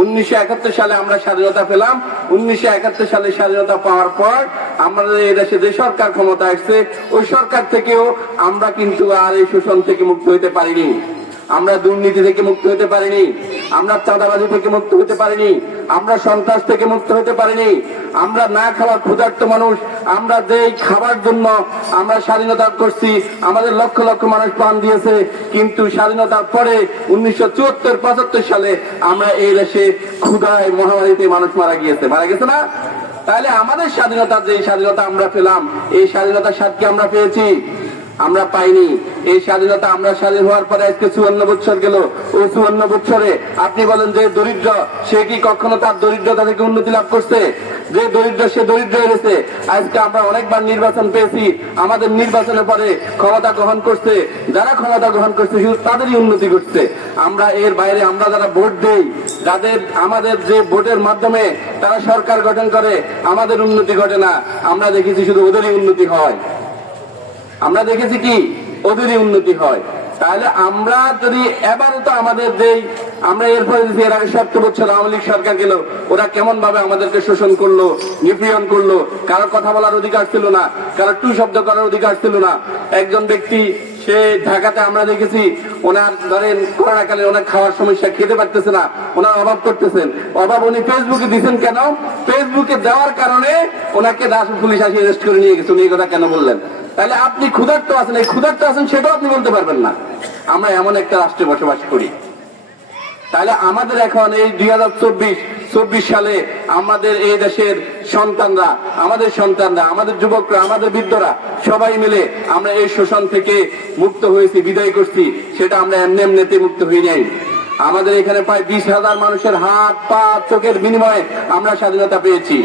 1971 সালে আমরা স্বাধীনতা পেলাম। 1971 সালে স্বাধীনতা পাওয়ার পর আমাদের এই দেশে যে সরকার ক্ষমতা আসছে, ওই সরকার থেকেও আমরা কিন্তু আর এই শোষণ থেকে মুক্ত হতে পারিনি, আমরা দুর্নীতি থেকে মুক্ত হতে পারিনি, আমরা চাঁদাবাজি থেকে মুক্ত হতে পারিনি, আমরা সন্ত্রাস থেকে মুক্ত হতে পারিনি, আমরা না খাওয়া ক্ষুধার্ত মানুষ, আমরা যে খাবার জন্য আমরা স্বাধীনতা করছি, আমাদের লক্ষ লক্ষ মানুষ প্রাণ দিয়েছে, কিন্তু স্বাধীনতার পরে 1974-75 সালে আমরা এই দেশে ক্ষুধায় মহামারীতে মানুষ মারা গেছে না? তাহলে আমাদের স্বাধীনতা, যে স্বাধীনতা আমরা পেলাম, এই স্বাধীনতার স্বাদ কি আমরা পেয়েছি? আমরা পাইনি। এই স্বাধীনতা আমরা স্বাধীন হওয়ার পরে আজকে 54 বছর গেল। ওই 54 বছরে আপনি বলেন যে দরিদ্র, সে কি কখনো তার দরিদ্রতা থেকে উন্নতি লাভ করছে? যে দরিদ্র, সে দরিদ্র হয়েছে। আজকে আমরা অনেকবার নির্বাচন পেয়েছি, আমাদের নির্বাচনের পরে ক্ষমতা গ্রহণ করছে, যারা ক্ষমতা গ্রহণ করছে শুধু তাদেরই উন্নতি করছে। আমরা এর বাইরে, আমরা যারা ভোট দেই, যাদের আমাদের যে ভোটের মাধ্যমে তারা সরকার গঠন করে, আমাদের উন্নতি ঘটে না। আমরা দেখেছি শুধু ওদেরই উন্নতি হয়, আমরা দেখেছি কি ওদেরই উন্নতি হয়। তাহলে আমরা যদি এবারও তো আমাদের যেই আমরা এরপরে এর আগে 70 বছর আওয়ামী লীগ সরকার গেল, ওরা কেমন ভাবে আমাদেরকে শোষণ করলো, নিপীড়ন করলো, কারো কথা বলার অধিকার ছিল না, কারো টু শব্দ করার অধিকার ছিল না। একজন ব্যক্তি, সে ঢাকাতে আমরা দেখেছি, ওনার ধরেন করোনাকালে ওনার খাওয়ার সমস্যা, খেতে পারতেছে না, ওনার অভাব করতেছেন, অভাব উনি ফেসবুকে দিচ্ছেন কেন? ফেসবুকে দেওয়ার কারণে ওনাকে পুলিশ আসি অ্যারেস্ট করে নিয়ে গেছে। উনি এই কথা কেন বললেন? তাহলে আপনি ক্ষুধার্ত আছেন, এই ক্ষুধার্ত আছেন সেটাও আপনি বলতে পারবেন না। আমরা এমন একটা রাষ্ট্রে বসবাস করি। তাহলে আমাদের এখন এই 2024 সালে আমাদের এই দেশের সন্তানরা, আমাদের যুবকরা, আমাদের বৃদ্ধরা সবাই মিলে আমরা এই শোষণ থেকে মুক্ত হয়েছি, বিদায় করছি। সেটা আমরা এমনিতে মুক্ত হয়ে যাই। আমাদের এখানে প্রায় 20,000 মানুষের হাত, পা, চোখের বিনিময়ে আমরা স্বাধীনতা পেয়েছি।